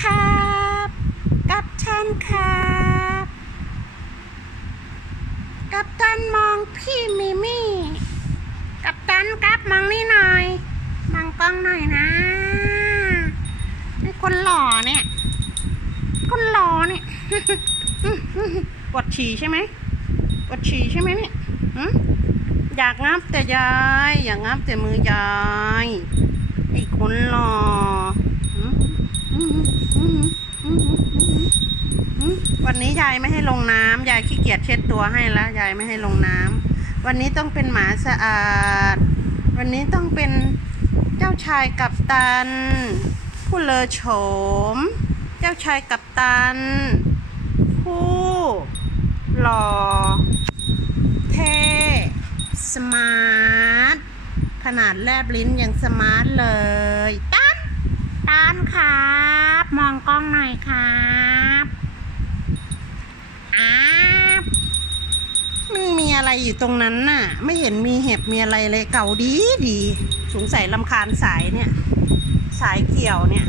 ครับ กับท่านครับ กับตันมองพี่มิมี่ กับตันครับมองนี่หน่อย มองกล้องหน่อยนะไอ้คนหล่อเนี่ย คนหล่อเนี่ยปวดฉี่ใช่ไหมปวดฉี่ใช่ไหมเนี่ยหึอยากงับแต่ยาย อยากงับแต่มือยายไอ้คนหล่อหึหึหึหึหึหึ วันนี้ยายไม่ให้ลงน้ำยายขี้เกียจเช็ดตัวให้แล้วยายไม่ให้ลงน้ำวันนี้ต้องเป็นหมาสะอาด วันนี้ต้องเป็นเจ้าชายกัปตัน ผู้เลอโฉม เจ้าชายกัปตัน ผู้หล่อเท่สมาร์ทขนาดแลบลิ้นยังสมาร์ทเลยตันตันครับ มองกล้องหน่อยครับอาบมันมี อะไรอยู่ตรงนั้นน่ะ ไม่เห็นมีเห็บมีอะไรเลยเก่าดีดี สงสัยลำคาญสายเนี่ย สายเกี่ยวเนี่ย